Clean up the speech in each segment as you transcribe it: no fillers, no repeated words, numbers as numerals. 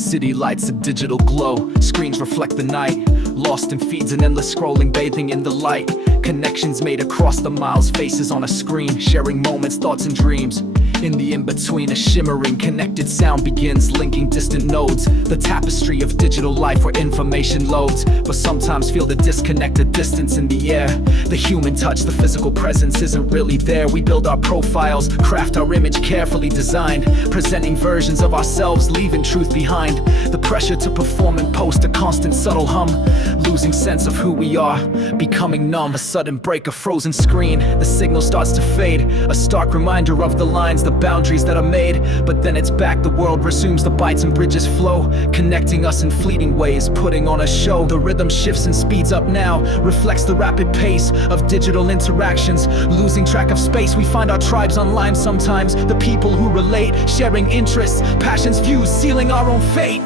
City lights a digital glow, screens reflect the night. Lost in feeds and endless scrolling, bathing in the light. Connections made across the miles, faces on a screen, sharing moments, thoughts and dreams. In the in-between, a shimmering, connected sound begins, linking distant nodes. The tapestry of digital life where information loads, but sometimes feel the disconnect, a distance in the air. The human touch, the physical presence isn't really there. We build our profiles, craft our image carefully designed, presenting versions of ourselves, leaving truth behind. The pressure to perform and post, a constant subtle hum, losing sense of who we are, becoming numb. A sudden break, a frozen screen, the signal starts to fade. A stark reminder of the lines, the boundaries that are made. But then it's back, the world resumes, the bytes and bridges flow, connecting us in fleeting ways, putting on a show. The rhythm shifts and speeds up now, reflects the rapid pace of digital interactions. Losing track of space, we find our tribes online sometimes. The people who relate, sharing interests, passions, views, sealing our own fate.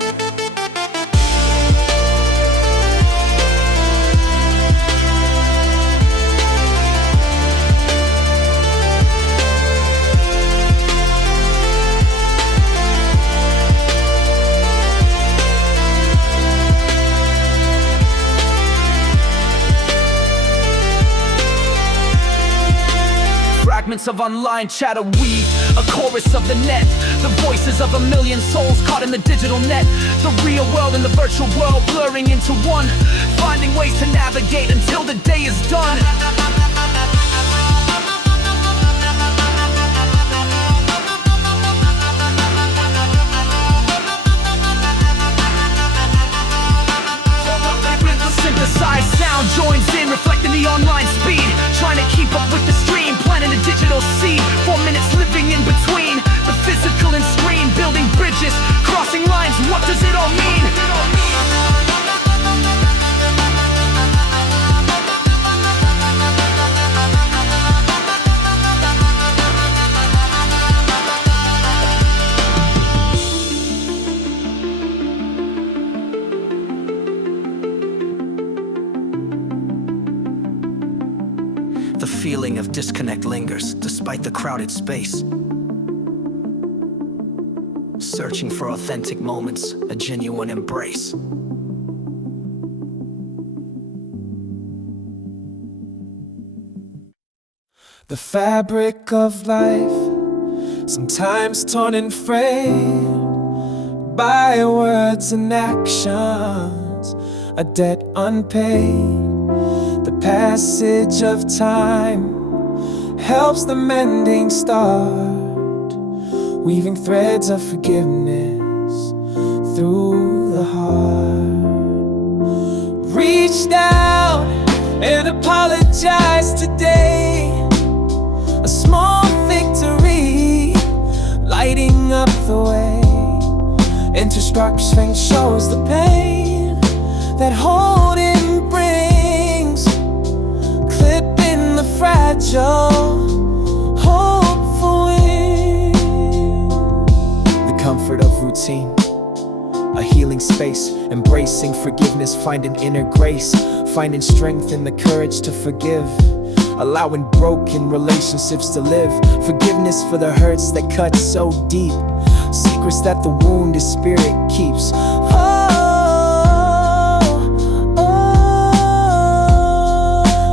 Fragments of online chatter weave a chorus of the net, the voices of a million souls caught in the digital net. The real world and the virtual world blurring into one, finding ways to navigate until the day is done. Synthesized sound joins in, reflecting the online speed, trying to keep up with the stream, planting a digital seed. 4 minutes living in between the physical and screen, building bridges, crossing lines. What does it all mean? The feeling of disconnect lingers, despite the crowded space. Searching for authentic moments, a genuine embrace. The fabric of life, sometimes torn and frayed by words and actions, a debt unpaid. The passage of time helps the mending start, weaving threads of forgiveness through the heart. Reach down and apologize today, a small victory, lighting up the way. Introspection shows the pain that holding brings, clipping the fragile, hopeful wing. The comfort of routine, a healing space, embracing forgiveness, finding inner grace, finding strength in the courage to forgive, allowing broken relationships to live. Forgiveness for the hurts that cut so deep, secrets that the wounded spirit keeps.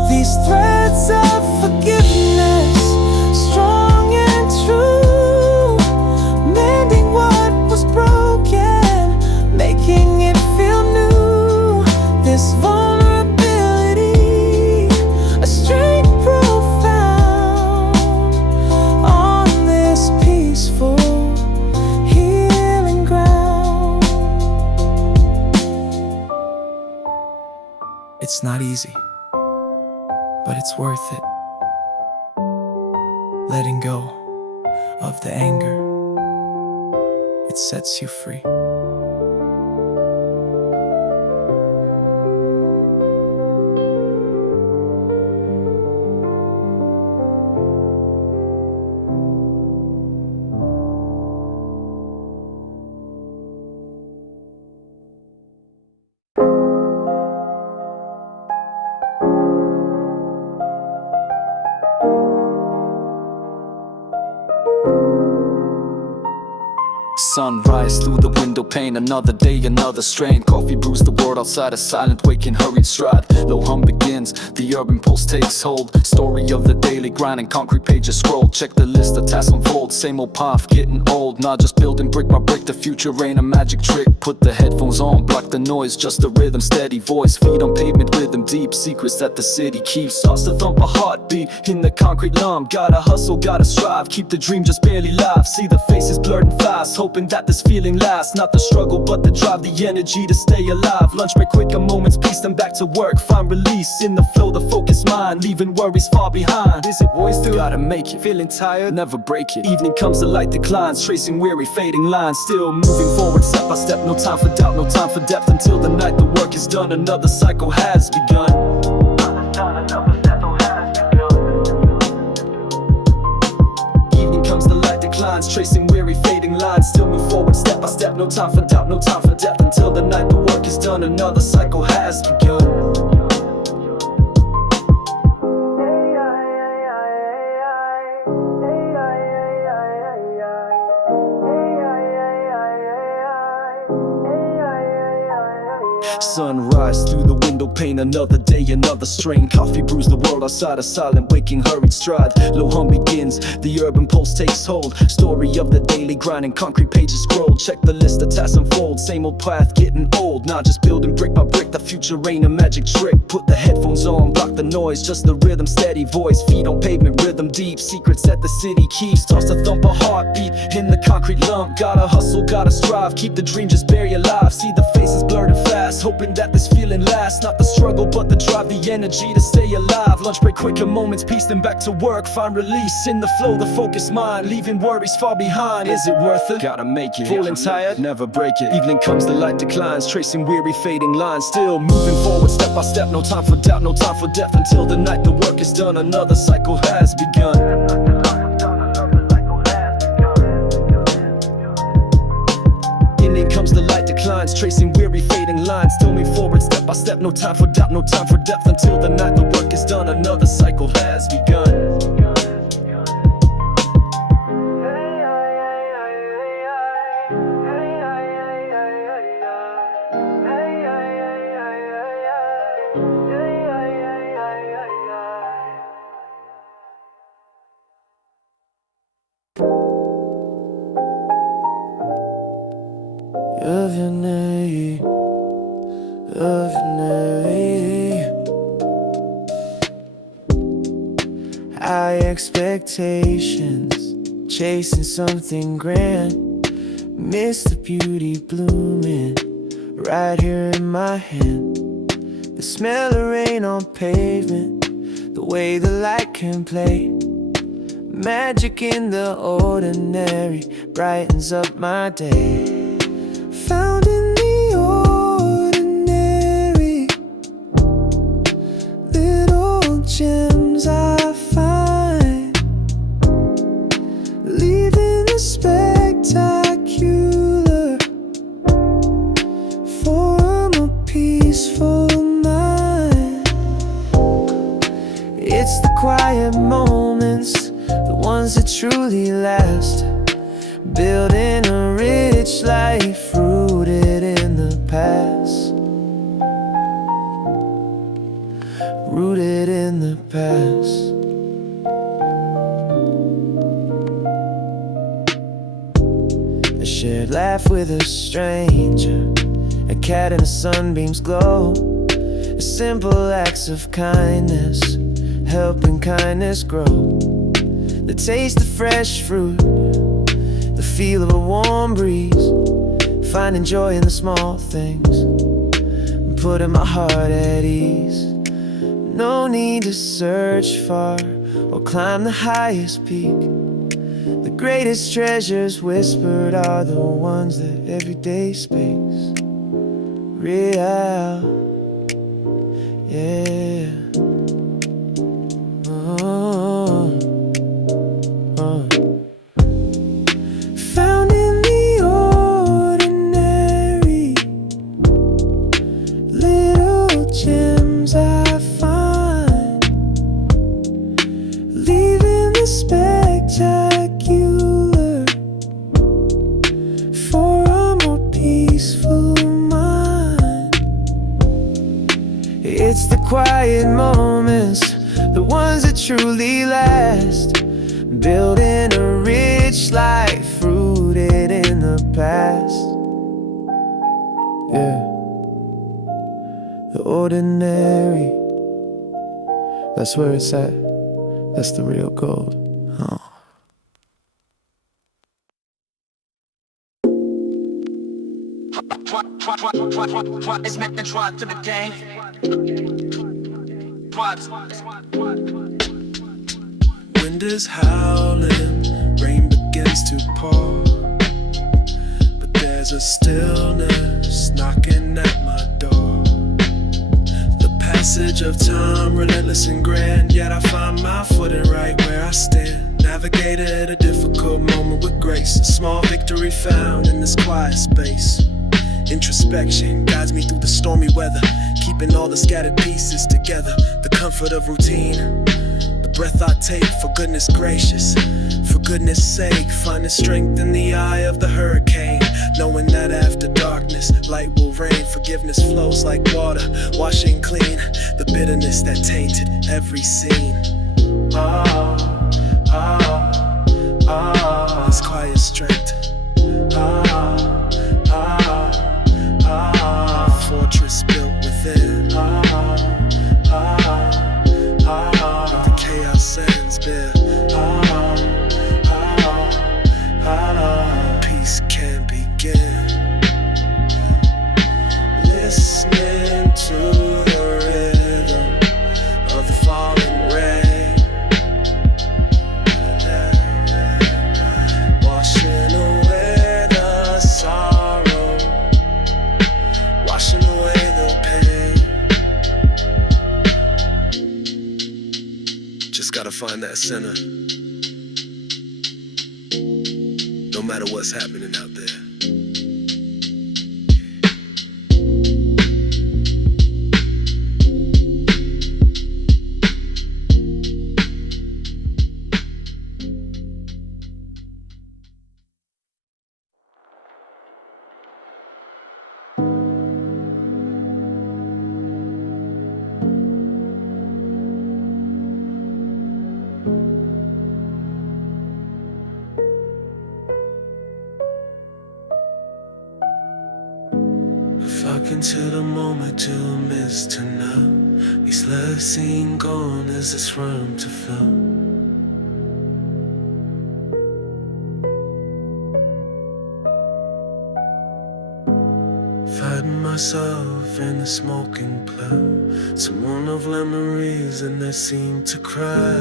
These threads of forgiveness, strong and true, mending what was broken, making it feel new. This vulnerability, a strength profound on this peaceful healing ground. It's not easy, but it's worth it. Letting go of the anger, it sets you free. Sunrise through the window pane, another day, another strain. Coffee brews the world outside, a silent waking hurried stride. Low hum begins, the urban pulse takes hold. Story of the daily grind and concrete pages scroll. Check the list, the tasks unfold. Same old path, getting old. Not just building brick by brick, the future ain't a magic trick. Put the headphones on, block the noise, just the rhythm, steady voice. Feet on pavement, rhythm deep, secrets that the city keeps. Starts to thump a heartbeat in the concrete lump. Gotta hustle, gotta strive, keep the dream just barely live. See the faces blurred and fast, hoping that this feeling lasts. Not the struggle, but the drive, the energy to stay alive. Lunch break, quicker moments, peace, then back to work. Find release in the flow, the focused mind, leaving worries far behind. Is it voice through? Gotta make it. Feeling tired? Never break it. Evening comes, the light declines, tracing weary, fading lines. Still moving forward, step by step. No time for doubt, no time for depth. Until the night the work is done, another cycle has begun. Evening comes, the light declines, tracing weary, fading lines. Still move forward, step by step. No time for doubt, no time for depth. Until the night the work is done, another cycle has begun. Sunrise through the window pane, another day, another strain. Coffee brews the world outside, a silent waking hurried stride. Low hum begins, the urban pulse takes hold. Story of the daily grind and concrete pages scroll. Check the list, the tasks unfold. Same old path, getting old. Not just building brick by brick, the future ain't a magic trick. Put the headphones on, block the noise, just the rhythm, steady voice. Feet on pavement, rhythm deep, secrets that the city keeps. Starts to thump a heartbeat in the concrete lump. Gotta hustle, gotta strive, keep the dream just bury alive. See the faces blurred and fast, hoping that this feeling lasts. Not the struggle, but the drive, the energy to stay alive. Lunch break, quicker moments, peace, then back to work. Find release in the flow, the focused mind, leaving worries far behind. Is it worth it? Gotta make it. Feeling tired? Never break it. Evening comes, the light declines, tracing weary, fading lines. Still moving forward, step by step. No time for doubt, no time for depth. Until the night the work is done, another cycle has begun. Comes the light declines, tracing weary, fading lines. Still move forward, step by step. No time for doubt, no time for depth. Until the night the work is done, another cycle has begun. Of your name, of your name. High expectations, chasing something grand. Miss the beauty blooming right here in my hand. The smell of rain on pavement, the way the light can play. Magic in the ordinary brightens up my day. Found in the ordinary, little gems I find, leaving the spectacular for a peaceful mind. It's the quiet moments, the ones that truly last, building a rich life rooted in the past. Rooted in the past. A shared laugh with a stranger, a cat in the sunbeams glow. A simple acts of kindness, helping kindness grow. The taste of fresh fruit, the feel of a warm breeze, finding joy in the small things, putting my heart at ease. No need to search far or climb the highest peak. The greatest treasures whispered are the ones that every day speaks. Real, yeah. Found in the ordinary, little gems I find, leaving the spectacular It's the quiet moments, the ones that truly last, building a rich life rooted in the past. Yeah, the ordinary, that's where it's at. That's the real gold. It's meant to try to the game. Wind is howling, rain begins to pour, but there's a stillness knocking at my door. The passage of time, relentless and grand, yet I find my footing right where I stand. Navigated a difficult moment with grace, a small victory found in this quiet space. Introspection guides me through the stormy weather, keeping all the scattered pieces together. The comfort of routine, the breath I take, for goodness gracious, for goodness sake, finding strength in the eye of the hurricane, knowing that after darkness, light will reign. Forgiveness flows like water, washing clean the bitterness that tainted every scene. This quiet strength, fortress built within. The chaos ends bare. Peace can begin. Listening to the rhythm of the falling rain, washing away the sorrow, washing away the pain. Just gotta find that center, no matter what's happening out there. Fuck into the moment to miss to now. These left seen gone as this room to fill. Fighting myself in the smoking cloud, someone of memories and they seem to cry.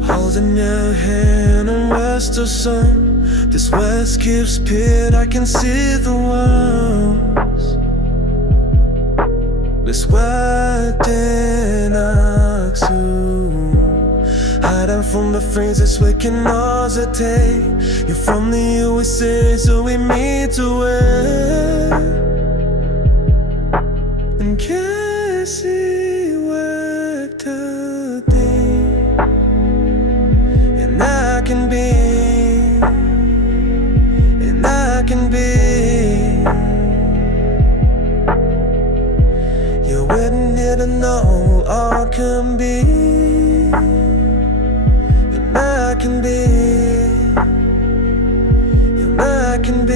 Holding your hand on west of sun, this west keeps pit, I can see the walls. This widen hiding from the things that we can nauseate. You're from the USA, so we meet to wait. And can't see where today. And I can be, and I can be. You're waiting here to know all can be. And I can be, and I can be.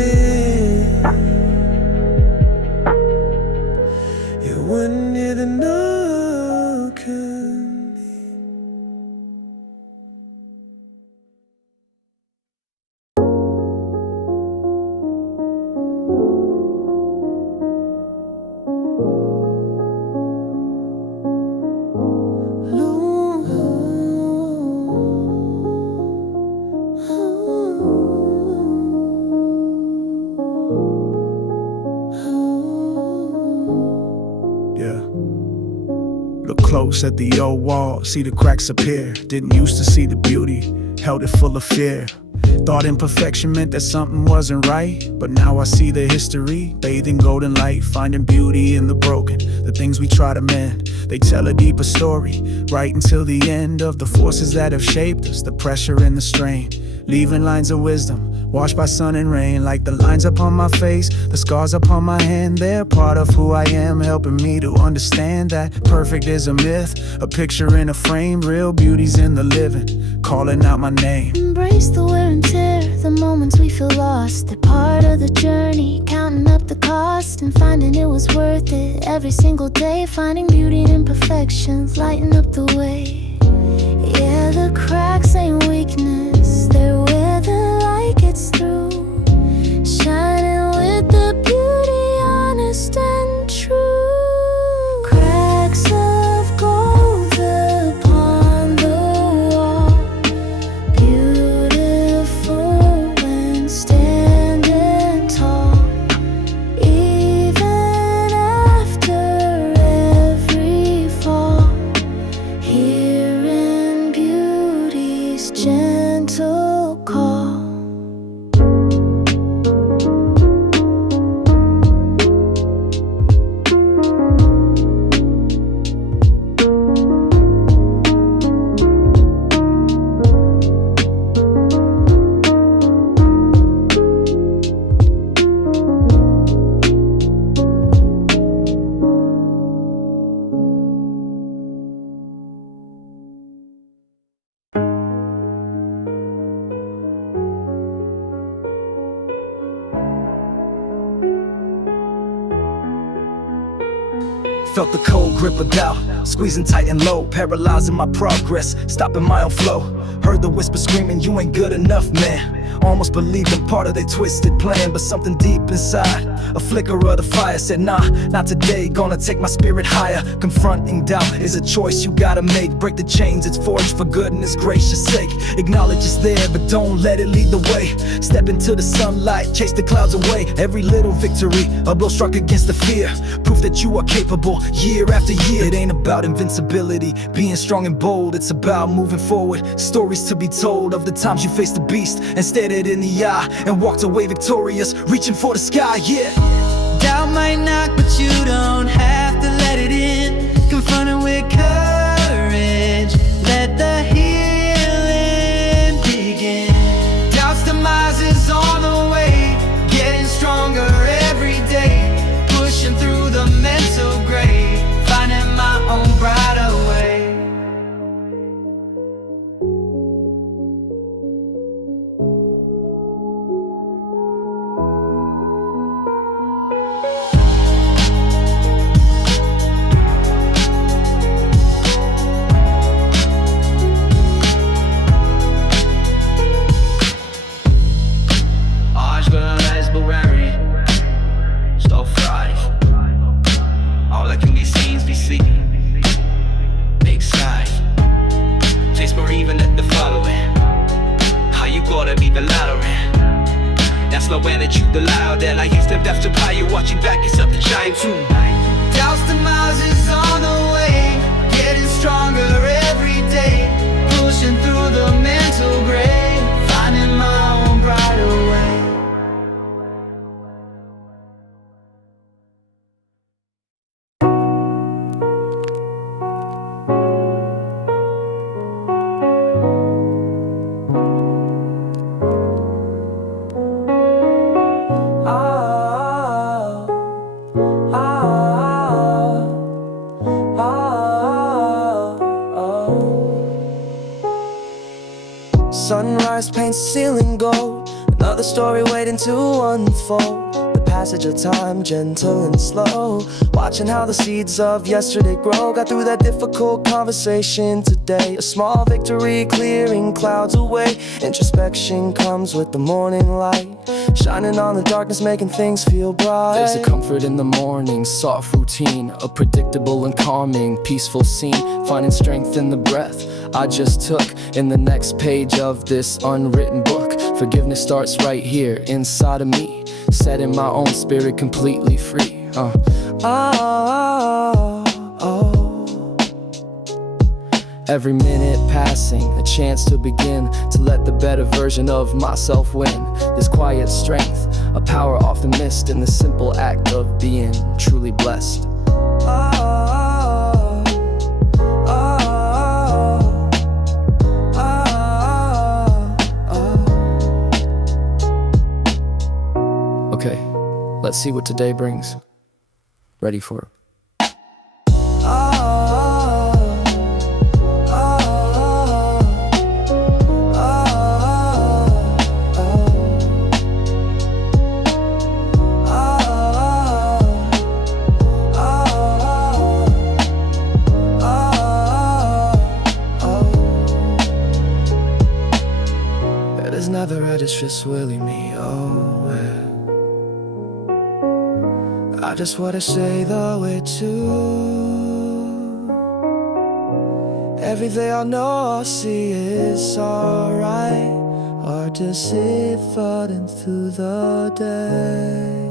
You're waiting here to know can be. Look close at the old wall, see the cracks appear. Didn't used to see the beauty, held it full of fear. Thought imperfection meant that something wasn't right, but now I see the history, bathing golden light, finding beauty in the broken, the things we try to mend. They tell a deeper story, right until the end, of the forces that have shaped us, the pressure and the strain, leaving lines of wisdom Washed by sun and rain, like the lines upon my face, the scars upon my hand. They're part of who I am, helping me to understand that perfect is a myth, a picture in a frame. Real beauty's in the living, calling out my name. Embrace the wear and tear, the moments we feel lost. They're part of the journey, counting up the cost and finding it was worth it. Every single day, finding beauty in imperfections, lighting up the way. Yeah, the cracks ain't weakness, they're where the light gets through, shining with the beauty honest and true. Cracks of gold upon the wall, beautiful when standing tall. Even after every fall, hearing beauty's gentle call. Felt the cold grip of doubt, squeezing tight and low, paralyzing my progress, stopping my own flow. Heard the whisper screaming, you ain't good enough, man. Almost believed in part of their twisted plan, but something deep inside, a flicker of the fire said, nah, not today, gonna take my spirit higher. Confronting doubt is a choice you gotta make. Break the chains, it's forged for goodness gracious sake. Acknowledge it's there, but don't let it lead the way. Step into the sunlight, chase the clouds away. Every little victory, a blow struck against the fear. Proof that you are capable, year after year. It ain't about invincibility, being strong and bold. It's about moving forward, stories to be told of the times you faced the beast and stared it in the eye and walked away victorious, reaching for the sky, yeah. Doubt might knock, but you don't have to let it in. Confront it with courage, let the healing begin. Doubt's demise is on the way, getting stronger every day. Pushing through the mental grave, finding my own brighter way. The loud and I used to deaf to power, watching back, it's up the giant tune. Doubt's demise is on the way, getting stronger every day. Pushing through the mental grave, finding my own brighter way. Sunrise paints the ceiling gold, another story waiting to unfold. The passage of time, gentle and slow, watching how the seeds of yesterday grow. Got through that difficult conversation today, a small victory clearing clouds away. Introspection comes with the morning light, shining on the darkness, making things feel bright. There's a comfort in the morning, soft routine, a predictable and calming, peaceful scene. Finding strength in the breath I just took, in the next page of this unwritten book. Forgiveness starts right here inside of me, setting my own spirit completely free. Every minute passing, a chance to begin, to let the better version of myself win. This quiet strength, a power often missed in the simple act of being truly blessed. Okay, let's see what today brings. Ready for it? It is never right, it's just willing me away. I just wanna say the way too. Every day I know I'll see it's alright. Hard to sit floating through the day.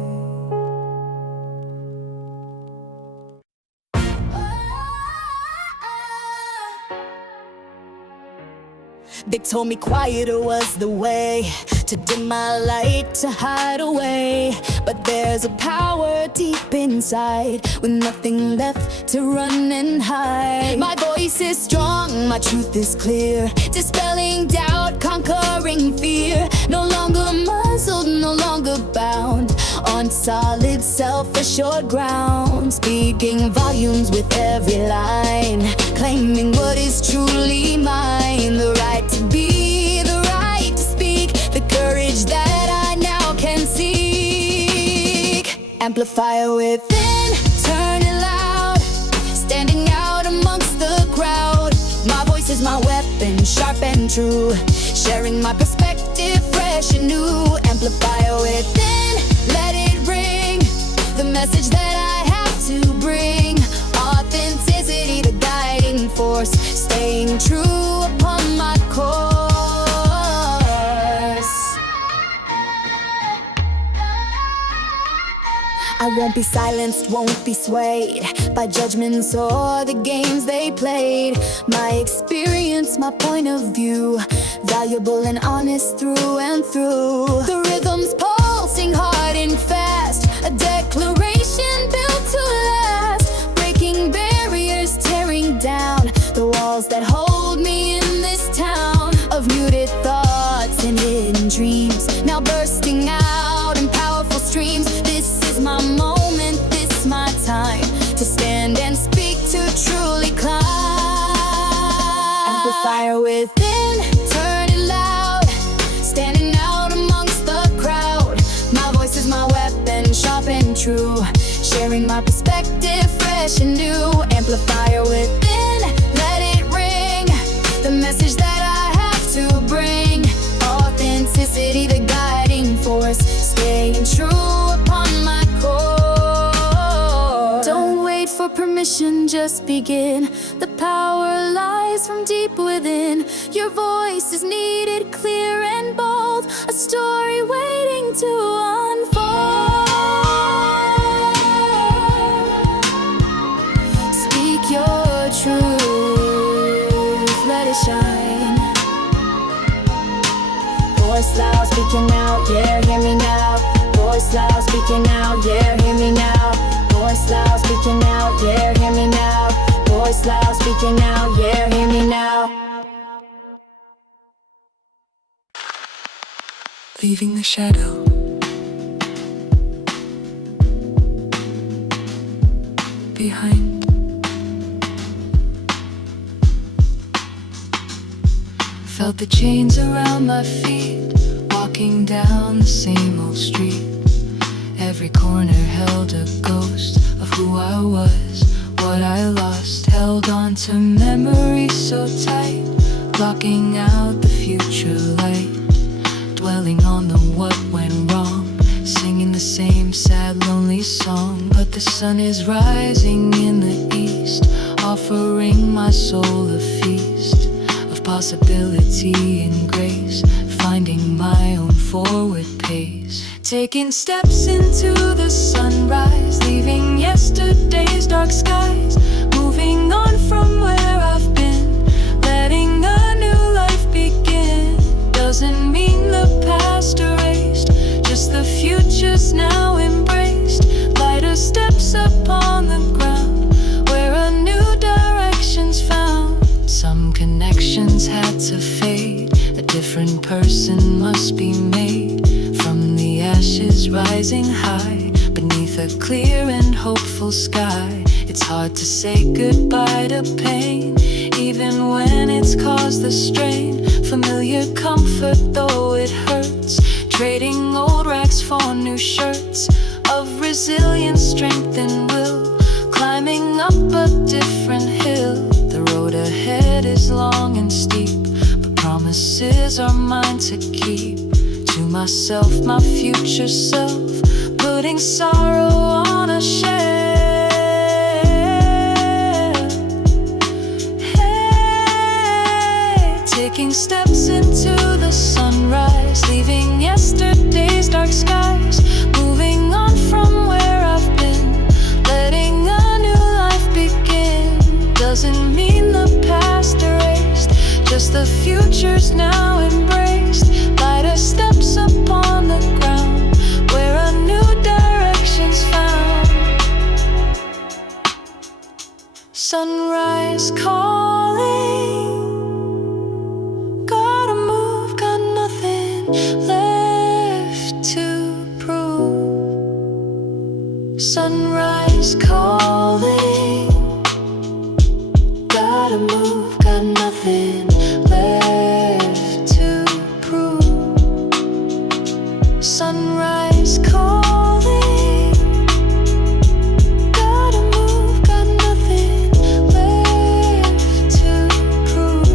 They told me quieter was the way, to dim my light, to hide away. But there's a power deep inside, with nothing left to run and hide. My voice is strong, my truth is clear, dispelling doubt, conquering fear. No longer muzzled, no longer bound, on solid self-assured ground. Speaking volumes with every line, claiming what is truly mine. The right to be, the right to speak, the courage that I now can seek. Amplifier within, turn it loud, standing out amongst the crowd. My voice is my weapon, sharp and true, sharing my perspective fresh and new. Amplifier within, let it ring, the message that I have to bring. Authenticity, the guiding force, staying true upon my course. I won't be silenced, won't be swayed by judgments or the games they played. My experience, my point of view, valuable and honest through and through. The rhythm's pulsing hard and fast, a declaration built to last, breaking barriers, tearing down the walls that hold me in this town of muted thoughts and hidden dreams, now bursting out in powerful streams. This is my moment, this my time, to stand and speak, to truly climb. Amplifier within, turn it loud, standing out amongst the crowd. My voice is my weapon, sharp and true, sharing my perspective fresh and new. Amplifier within, let it ring, the message that I have to bring. Authenticity, the guiding force, staying true upon my core. Don't wait for permission, just begin. The power lies from deep within. Your voice is needed, clear and bold, a story waiting to unfold. Speak your truth, let it shine. Voice loud, speaking out, yeah, hear me now. Voice loud, speaking out, yeah, hear me now. Voice loud, speaking out, yeah, hear me now. Voice loud, speaking out, yeah, hear me now. Leaving the shadow, behind. Felt the chains around my feet, walking down the same old street. Every corner held a ghost of who I was, what I lost. Held on to memories so tight, blocking out the future light. Dwelling on the what went wrong, singing the same sad lonely song. But the sun is rising in the east, offering my soul a feast of possibility and grace, finding my own forward pace. Taking steps into the sunrise, leaving yesterday's dark skies. Moving on from where I've been, letting a new life begin. Doesn't mean the past erased, just the future's now embraced. Lighter steps upon the ground, where a new direction's found. Some connections had to fade, a different person must be made. From the ashes rising high beneath a clear and hopeful sky. It's hard to say goodbye to pain, even when it's caused the strain. Familiar comfort, though it hurts, trading old rags for new shirts of resilience, strength, and will, climbing up a different hill. The road ahead is long and steep, but promises are mine to keep. To myself, my future self, putting sorrow on a shelf. Hey, taking steps into the sunrise, leaving yesterday's dark skies, moving on from where I've been, letting a new life begin. Doesn't mean the past erased, just the future's now embraced. Lighter steps upon the ground, where a new direction's found. Sunrise calling, gotta move, got nothing left to prove. Sunrise calling, gotta move, got nothing left to prove. Sunrise calling, gotta move, got nothing left to prove.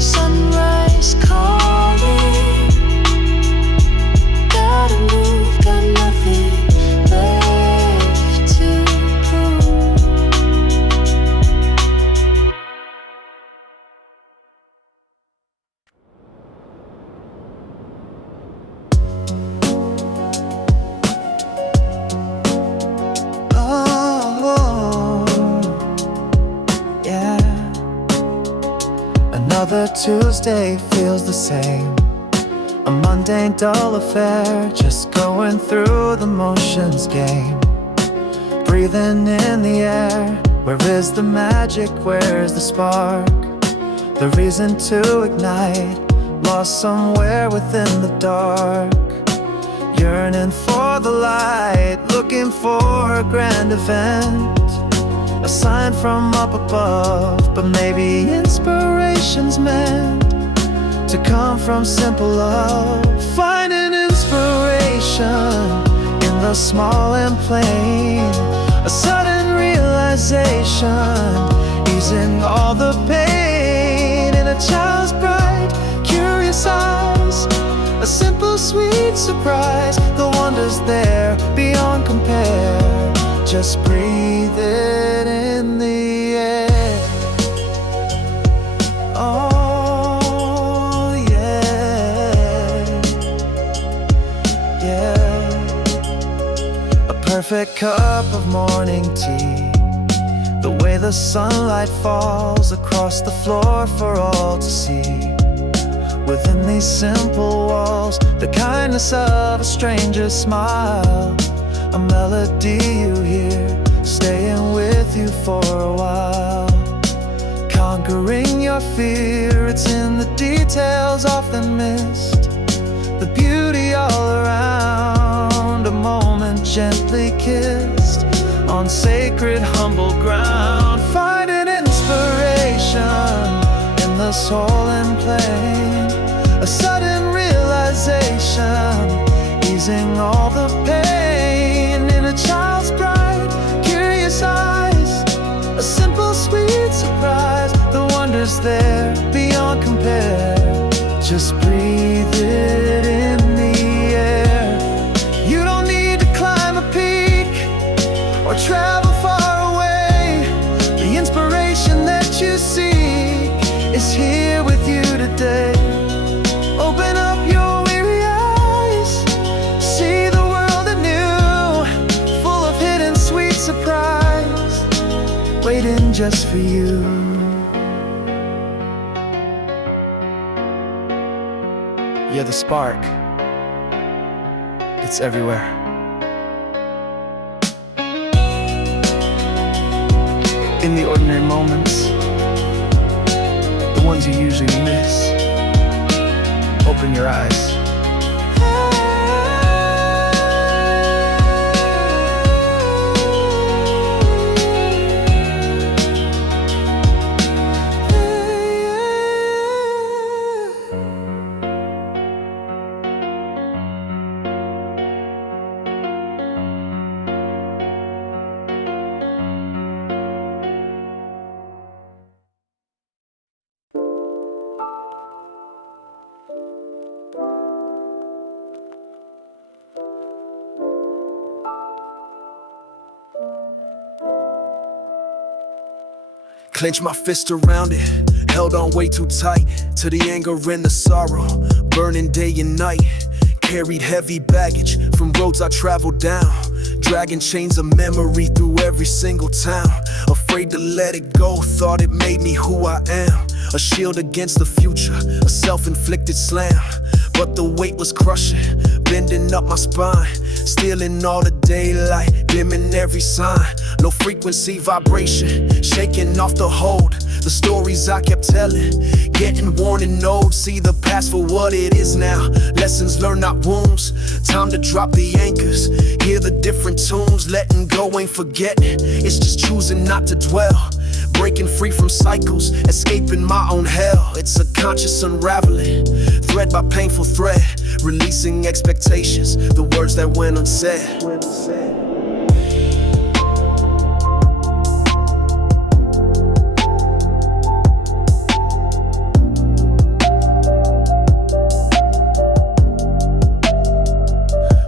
Sunrise calling, gotta move, got nothing left to prove. Oh, yeah. Another Tuesday feels the same. A mundane, dull affair, just going through the motions game. Breathing in the air, where is the magic, where's the spark? The reason to ignite, lost somewhere within the dark. Yearning for the light, looking for a grand event, a sign from up above, but maybe inspiration's meant to come from simple love. Finding inspiration in the small and plain, a sudden realization, easing all the pain in a child's bright, curious eyes. A simple, sweet surprise, the wonder's there beyond compare. Just breathe it in the air. Oh, yeah, yeah. A perfect cup of morning tea, the way the sunlight falls across the floor for all to see. Within these simple walls, the kindness of a stranger's smile, a melody you hear, staying with you for a while. Conquering your fear, it's in the details often missed. The beauty all around, a moment gently kissed on sacred, humble ground. Finding inspiration in the soul and plain, a sudden realization, easing all the pain in a child's bright, curious eyes. A simple, sweet surprise, the wonder's there beyond compare. Just breathe it in the air. You don't need to climb a peak or travel far away. The inspiration that you seek is here with you today. Open up your weary eyes, see the world anew, full of hidden sweet surprise, waiting just for you. You're the spark, it's everywhere. In the ordinary moments, the ones you usually miss, open your eyes. Clench my fist around it, held on way too tight to the anger and the sorrow, burning day and night. Carried heavy baggage from roads I traveled down, dragging chains of memory through every single town. Afraid to let it go, thought it made me who I am. A shield against the future, a self-inflicted slam. But the weight was crushing, bending up my spine, stealing all the daylight, dimming every sign. Low frequency vibration, shaking off the hold. The stories I kept telling, getting worn and old. See the past for what it is now, lessons learned, not wounds. Time to drop the anchors, hear the different tunes. Letting go ain't forgetting, it's just choosing not to dwell. Breaking free from cycles, escaping my own hell. It's a conscious unraveling, thread by painful thread. Releasing expectations, the words that went unsaid.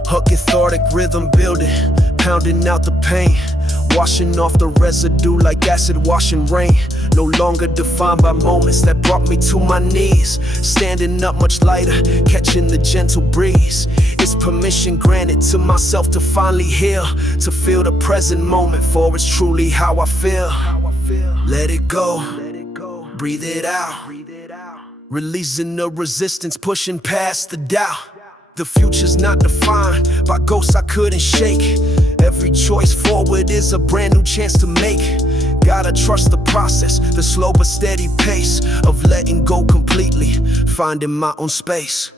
A cathartic rhythm building, pounding out the pain, washing off the residue like acid washing rain. No longer defined by moments that brought me to my knees. Standing up much lighter, catching the gentle breeze. It's permission granted to myself to finally heal, to feel the present moment, for it's truly how I feel. Let it go, breathe it out, releasing the resistance, pushing past the doubt. The future's not defined by ghosts I couldn't shake. Every choice forward is a brand new chance to make. Gotta trust the process, the slow but steady pace of letting go completely, finding my own space.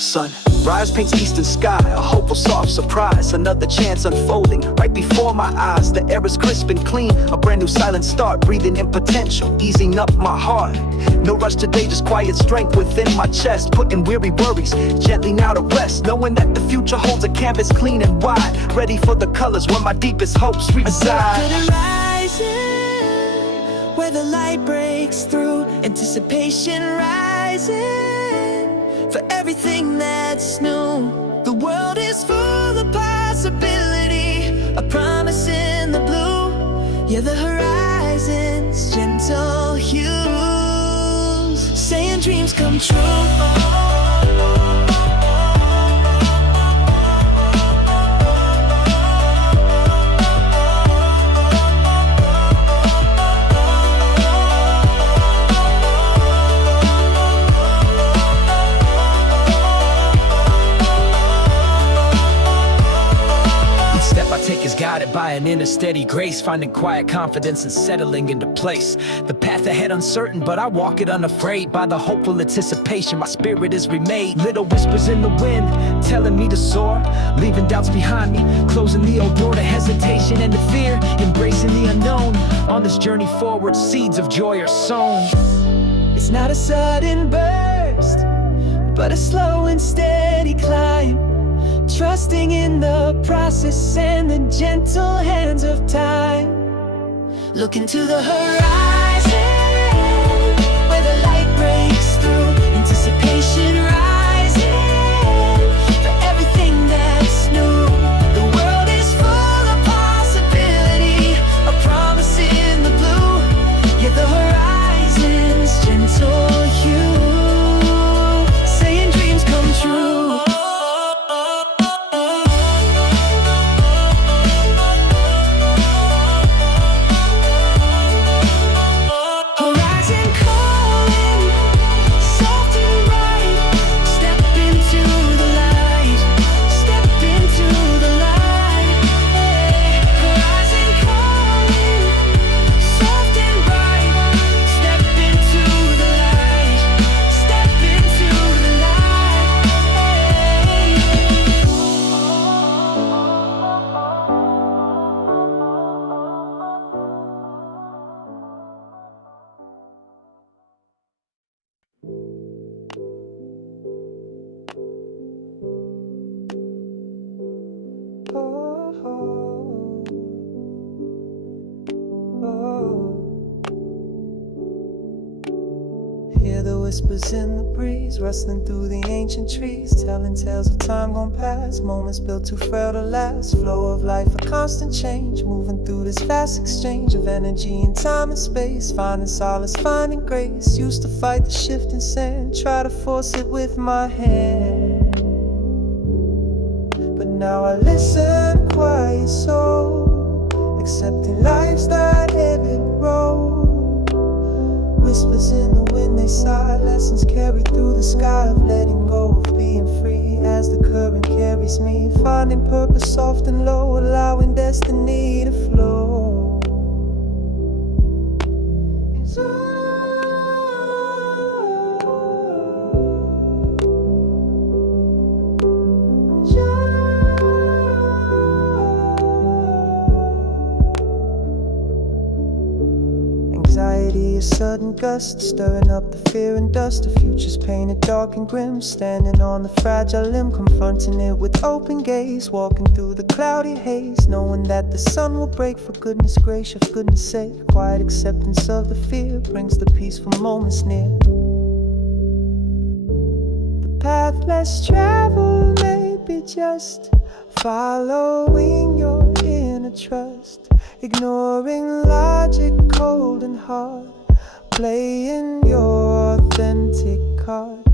Sunrise paints eastern sky, a hopeful soft surprise. Another chance unfolding right before my eyes. The air is crisp and clean, a brand new silent start. Breathing in potential, easing up my heart. No rush today, just quiet strength within my chest. Putting weary worries gently now to rest, knowing that the future holds a canvas clean and wide, ready for the colors where my deepest hopes reside. A good horizon, where the light breaks through, anticipation rising for everything that's new. The world is full of possibility, a promise in the blue. Yeah, the horizon's gentle hues, saying dreams come true. Guided by an inner steady grace, finding quiet confidence and settling into place. The path ahead uncertain, but I walk it unafraid. By the hopeful anticipation, my spirit is remade. Little whispers in the wind, telling me to soar, leaving doubts behind me, closing the old door to hesitation and to fear, embracing the unknown. On this journey forward, seeds of joy are sown. It's not a sudden burst, but a slow and steady climb, trusting in the process and the gentle hands of time. Looking to the horizon, where the light breaks through, anticipation rising for everything that's new. The world is full of possibility, a promise in the blue. Yeah, the horizon's gentle hue, saying dreams come true. whispers in the breeze, rustling through the ancient trees, telling tales of time gone past, moments built too frail to last. Flow of life, a constant change, moving through this vast exchange of energy in time and space, finding solace, finding grace. Used to fight the shifting sand, try to force it with my hand, but now I listen, quiet soul, accepting life's that heavy road. Whispers in the wind, they sigh, lessons carry through the sky of letting go, of being free as the current carries me, finding purpose soft and low, allowing destiny to flow. It's anxiety, a sudden gust, stirring up the fear and dust. The future's painted dark and grim, standing on the fragile limb, confronting it with open gaze, walking through the cloudy haze, knowing that the sun will break. For goodness gracious, for goodness sake, quiet acceptance of the fear brings the peaceful moments near. The path less traveled may be just following your inner trust, ignoring logic cold and hard, playing your authentic card.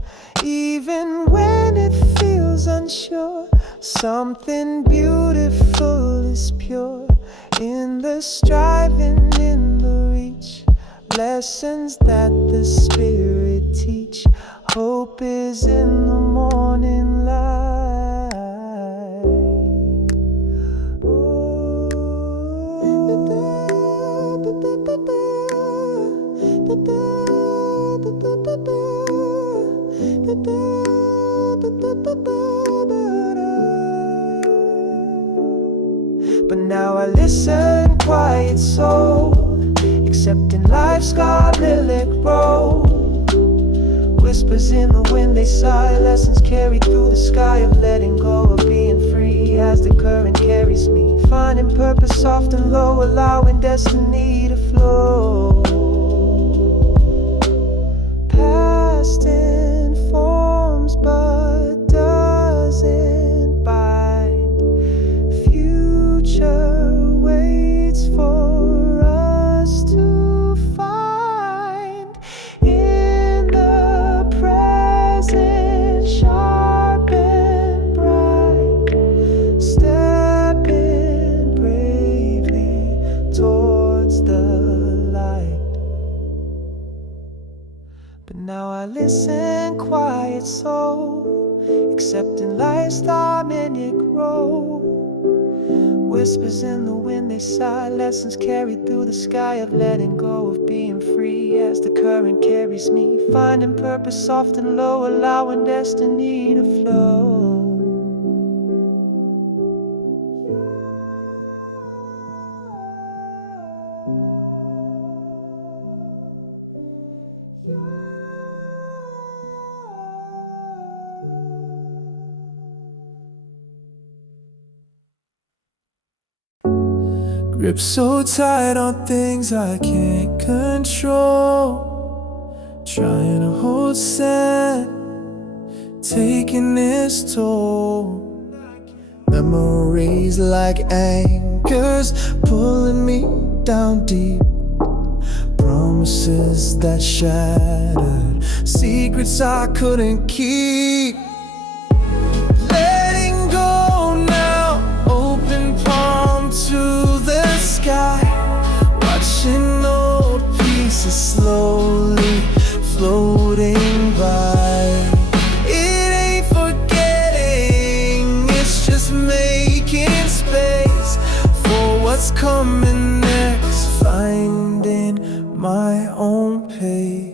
Even when it feels unsure, something beautiful is pure in the striving, in the reach, lessons that the spirit teach. Hope is in the morning light. But now I listen, quiet soul, accepting life's lyric road. Whispers in the wind, they sigh, lessons carry through the sky of letting go, of being free as the current carries me, finding purpose soft and low, allowing destiny to flow. Past informs but doesn't bind, future waits for us to find. In the present, sharp and bright, stepping bravely towards the light. But now I listen, quiet soul, accepting life's dominic role. Whispers in the wind, they sigh, lessons carried through the sky of letting go, of being free as the current carries me, finding purpose soft and low, allowing destiny to flow. Grip so tight on things I can't control, trying to hold sand, taking its toll. Memories like anchors pulling me down deep, promises that shattered, secrets I couldn't keep. Letting go now, open palm to the sky, watching old pieces slowly floating by. It ain't forgetting, it's just making space for what's coming next, finding my own pace.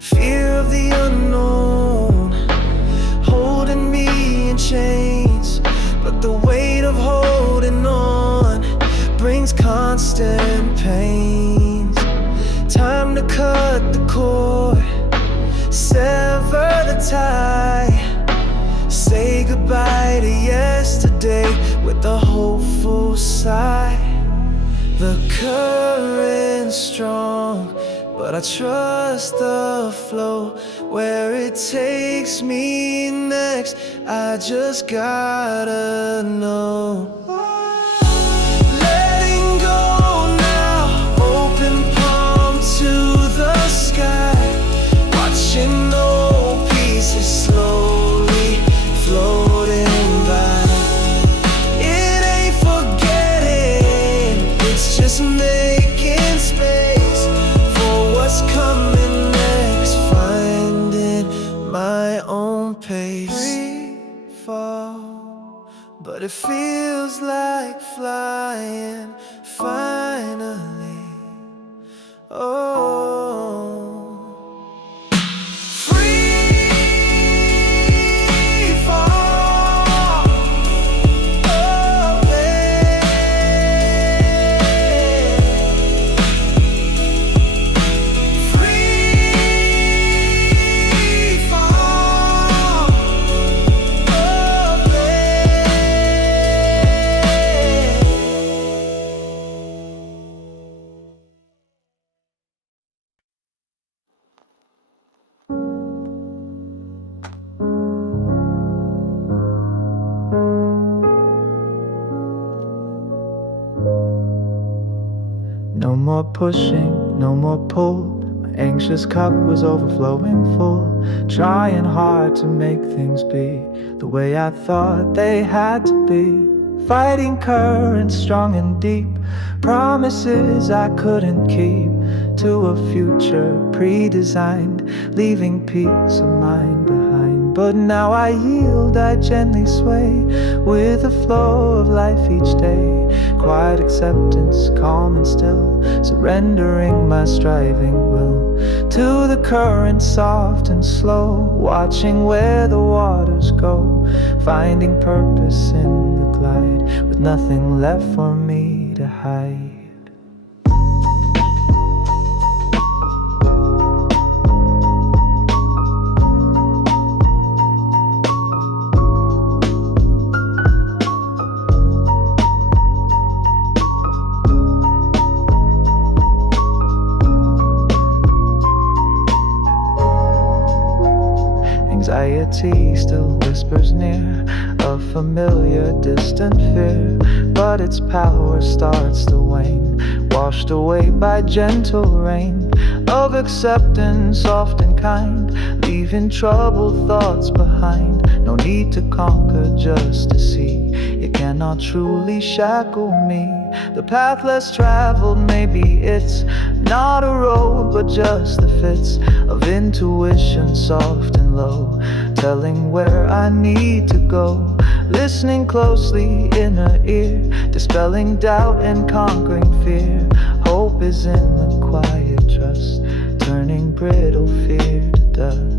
Fear of the unknown, holding me in chains, but the weight of holding on brings constant pains. Time to cut the cord, sever the tie. goodbye to yesterday with a hopeful sigh. The current's strong, but I trust the flow. Where it takes me next, I just gotta know. Letting go now, open palm to the sky. Watching old pieces slowly floating by. It ain't forgetting, it's just making space for what's coming next. Finding my own pace. Free fall, but it feels like flying finally. Oh, no more pushing, no more pull. My anxious cup was overflowing full. Trying hard to make things be the way I thought they had to be. Fighting currents strong and deep. Promises I couldn't keep. To a future pre-designed, leaving peace of mind behind. But now I yield, I gently sway with the flow of life each day. Quiet acceptance, calm and still, surrendering my striving will to the current, soft and slow, watching where the waters go, finding purpose in the glide, with nothing left for me to hide. Anxiety still whispers near, a familiar distant fear, but its power starts to wane, washed away by gentle rain of acceptance, soft and kind, leaving troubled thoughts behind. No need to conquer just to see, it cannot truly shackle me. The path less traveled, maybe it's not a road, but just the fits of intuition, soft and low, telling where I need to go. Listening closely, inner ear, dispelling doubt and conquering fear. Hope is in the quiet trust, turning brittle fear to dust.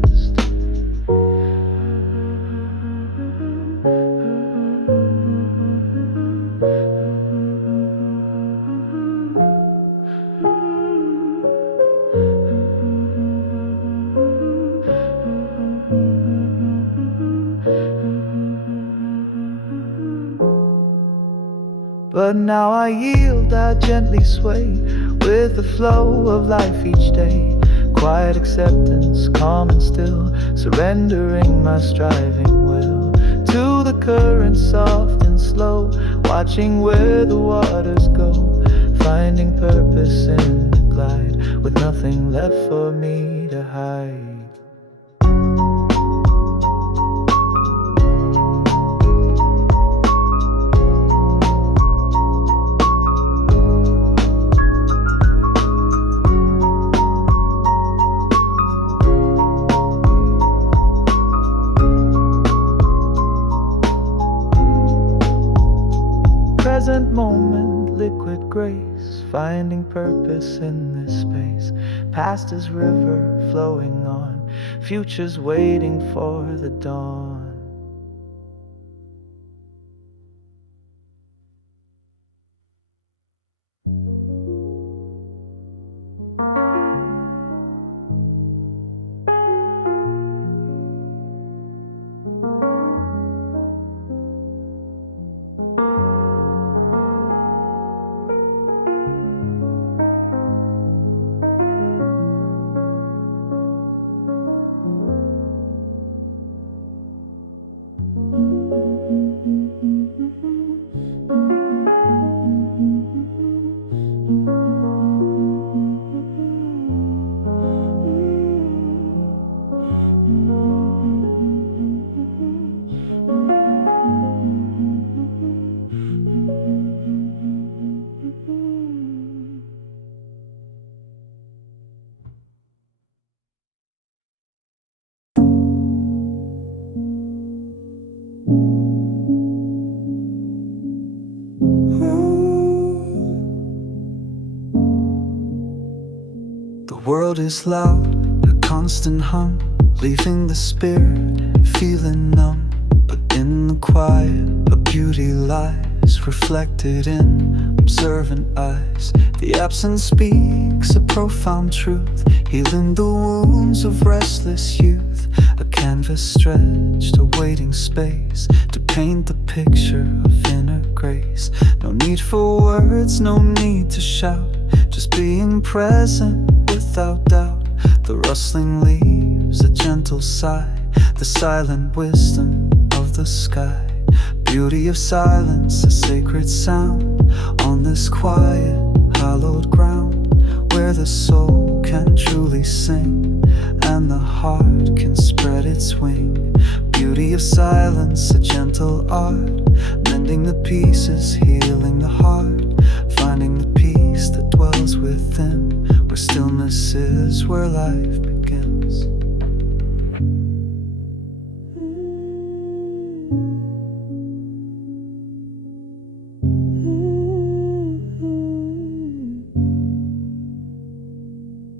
But now I yield, I gently sway with the flow of life each day. Quiet acceptance, calm and still, surrendering my striving will to the current, soft and slow, watching where the waters go, finding purpose in the glide, with nothing left for me to hide. Present moment, liquid grace, finding purpose in this space. Past is river flowing on, future's waiting for the dawn. The world is loud, a constant hum, leaving the spirit feeling numb. But in the quiet, a beauty lies, reflected in observant eyes. The absence speaks a profound truth, healing the wounds of restless youth. A canvas stretched, awaiting space to paint the picture of inner grace. No need for words, no need to shout, just being present without doubt. The rustling leaves, a gentle sigh, the silent wisdom of the sky. Beauty of silence, a sacred sound on this quiet, hallowed ground, where the soul can truly sing and the heart can spread its wing. Beauty of silence, a gentle art, mending the pieces, healing the heart, finding the peace that dwells within, where stillness is where life begins.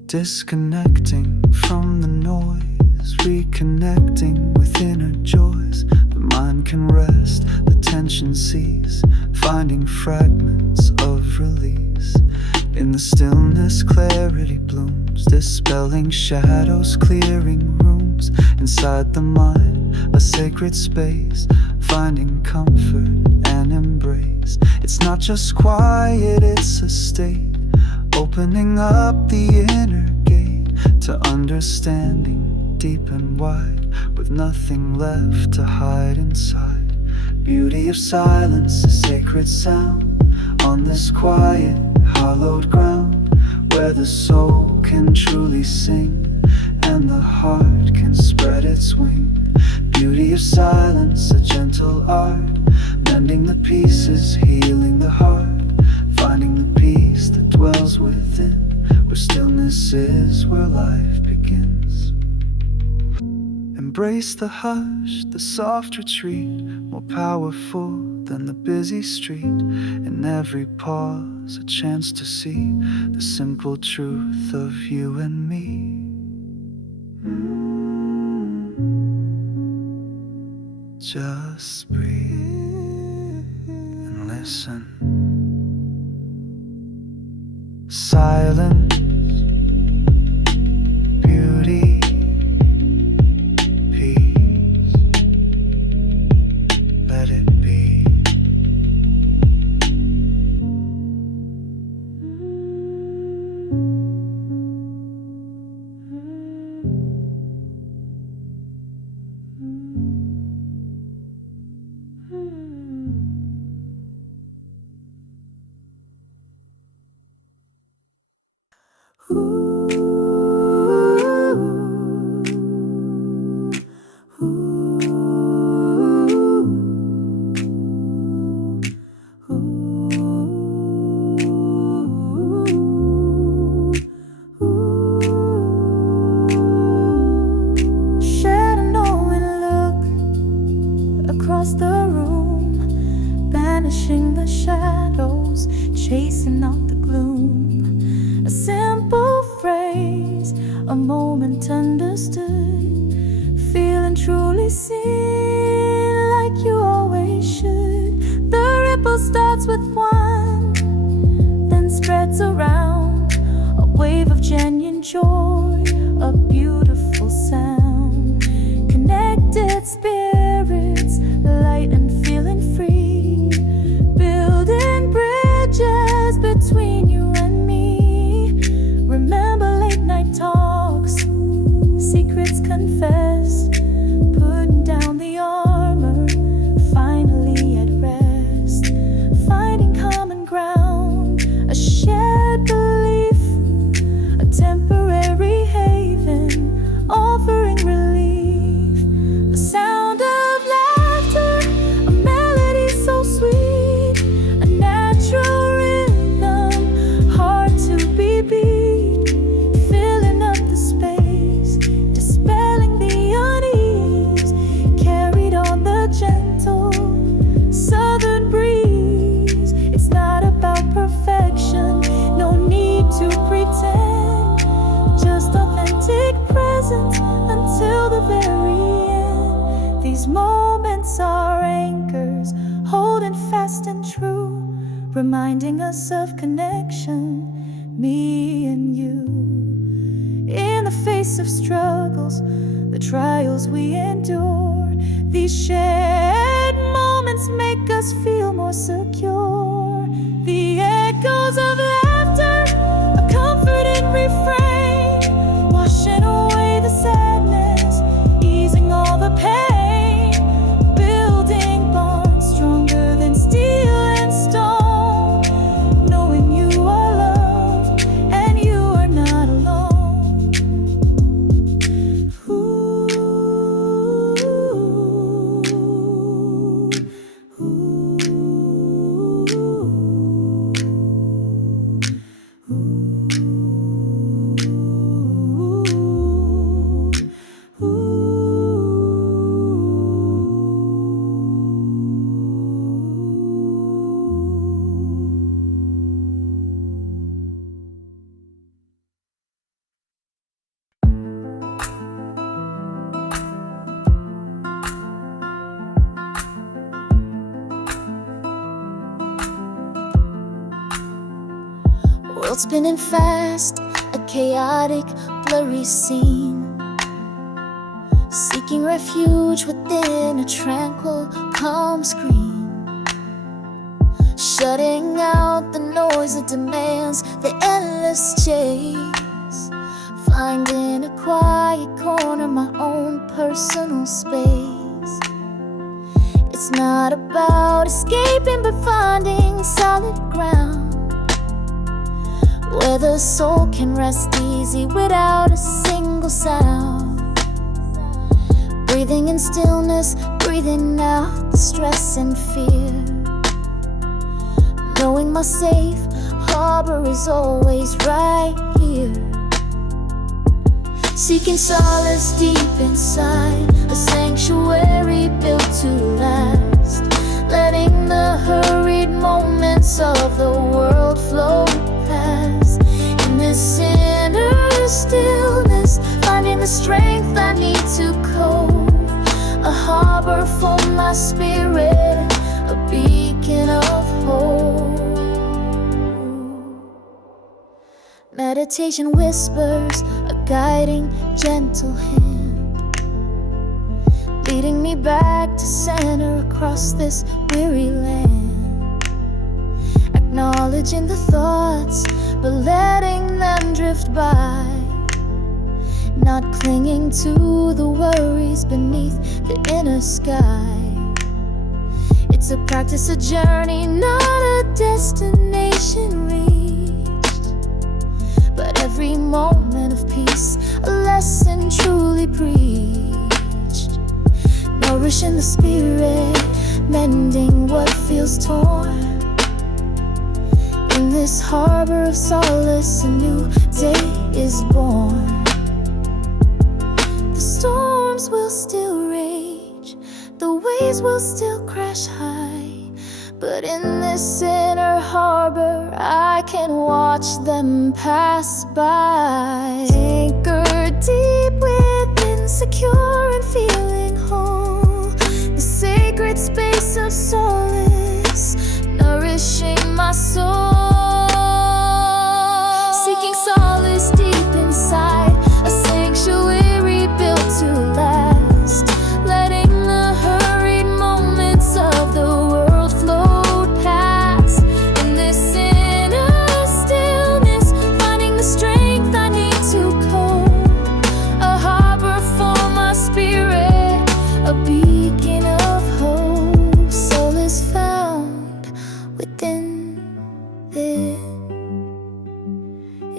Disconnecting from the noise, reconnecting with inner joys. The mind can rest, the tension cease, finding fragments of release. In the stillness, clarity blooms, dispelling shadows, clearing rooms. Inside the mind, a sacred space, finding comfort and embrace. It's not just quiet, it's a state, opening up the inner gate to understanding deep and wide, with nothing left to hide inside. Beauty of silence, a sacred sound on this quiet, hallowed ground, where the soul can truly sing and the heart can spread its wing. Beauty of silence, a gentle art, mending the pieces, healing the heart, finding the peace that dwells within, where stillness is where life begins. Embrace the hush, the soft retreat, more powerful than the busy street. In every pause, a chance to see the simple truth of you and me. Just breathe and listen. Silence, beauty, peace. Let it be. Shed a knowing look across the room, banishing the shadows, chasing out the gloom. A simple phrase, a moment understood, feeling truly seen like you always should. The ripple starts with one, then spreads around, a wave of genuine joy, a beautiful sound. Connected spirits, light and feeling free, building bridges between you and me. Remember late night talks, secrets confessed, putting down the armor, finally at rest, finding common ground, a shared belief, a temporary These moments are anchors, holding fast and true, reminding us of connection, me and you. In the face of struggles, the trials we endure, these shared moments make us feel more secure. The echoes of laughter, a comforting refrain, washing away the sadness, easing all the pain, building bonds stronger than steel and stone, knowing you are loved and you are not alone. Ooh, world spinning fast, a chaotic, blurry scene, seeking refuge within a tranquil, calm screen, shutting out the noise that demands the endless chase, finding a quiet corner, my own personal space. It's not about escaping but finding solid ground, where the soul can rest easy without a single sound. Breathing in stillness, breathing out the stress and fear, knowing my safe harbor is always right here. Seeking solace deep inside, a sanctuary built to last, letting the hurried moments of the world flow past. In this inner stillness, finding the strength I need to cope, a harbor for my spirit, a beacon of hope. Meditation whispers, a guiding, gentle hand, leading me back to center across this weary land. Acknowledging the thoughts, but letting them drift by, not clinging to the worries beneath the inner sky. It's a practice, a journey, not a destination reached, but every moment of peace, a lesson truly preached. Nourishing the spirit, mending what feels torn. In this harbor of solace, a new day is born. The storms will still rage, the waves will still crash high, but in this inner harbor, I can watch them pass by. Anchored deep within, secure and feeling whole, the sacred space of solace, nourishing my soul. Seeking solace deep inside, a sanctuary built to last, letting the hurried moments of the world float past. In this inner stillness, finding the strength I need to cope, a harbor for my spirit, a beacon of hope. Soul is found within this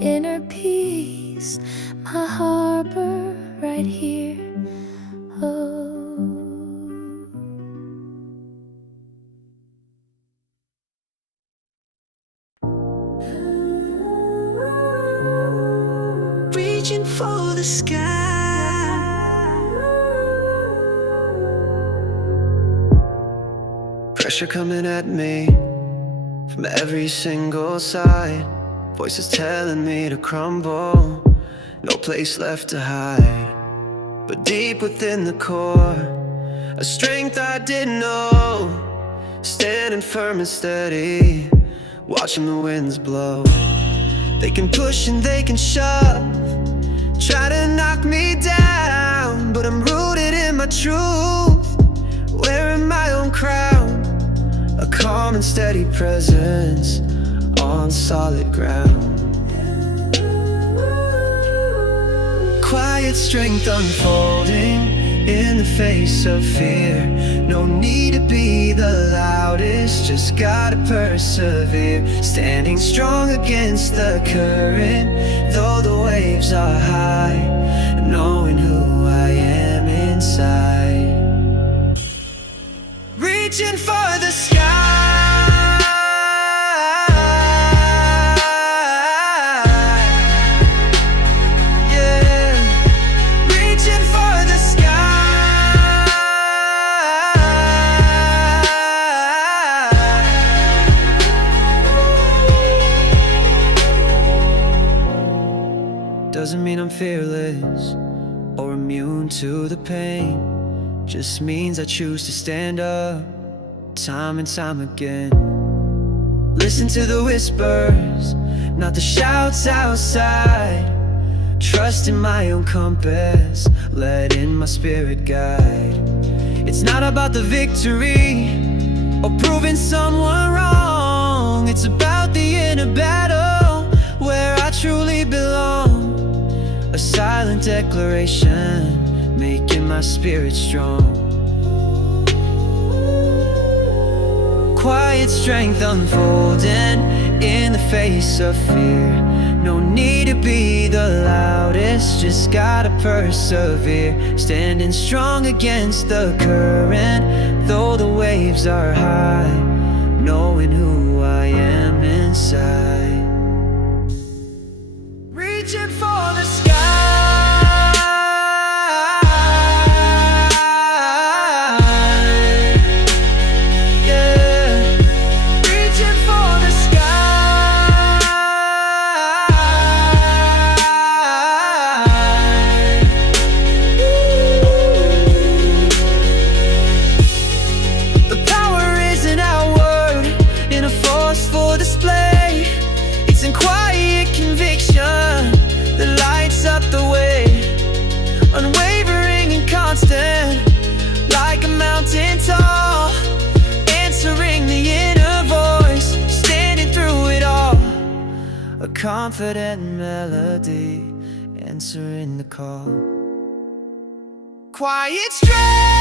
inner peace, my harbor right here. Oh. Reaching for the sky, pressure coming at me from every single side, voices telling me to crumble, no place left to hide. But deep within the core, a strength I didn't know. Standing firm and steady, watching the winds blow. They can push and they can shove, try to knock me down, but I'm rooted in my truth, wearing my own crown. A calm and steady presence on solid ground. Quiet strength unfolding in the face of fear. No need to be the loudest, just gotta persevere. Standing strong against the current, though the waves are high, knowing who I am inside. Reaching for the sky. Doesn't mean I'm fearless or immune to the pain. Just means I choose to stand up time and time again. Listen to the whispers, not the shouts outside. Trust in my own compass, letting my spirit guide. It's not about the victory or proving someone wrong. It's about the inner battle where I truly belong. A silent declaration, making my spirit strong. Quiet strength unfolding in the face of fear. No need to be the loudest, just gotta persevere. Standing strong against the current, though the waves are high, knowing who I am inside. Reaching for the sky. Like a mountain tall, answering the inner voice, standing through it all. A confident melody, answering the call. Quiet strength.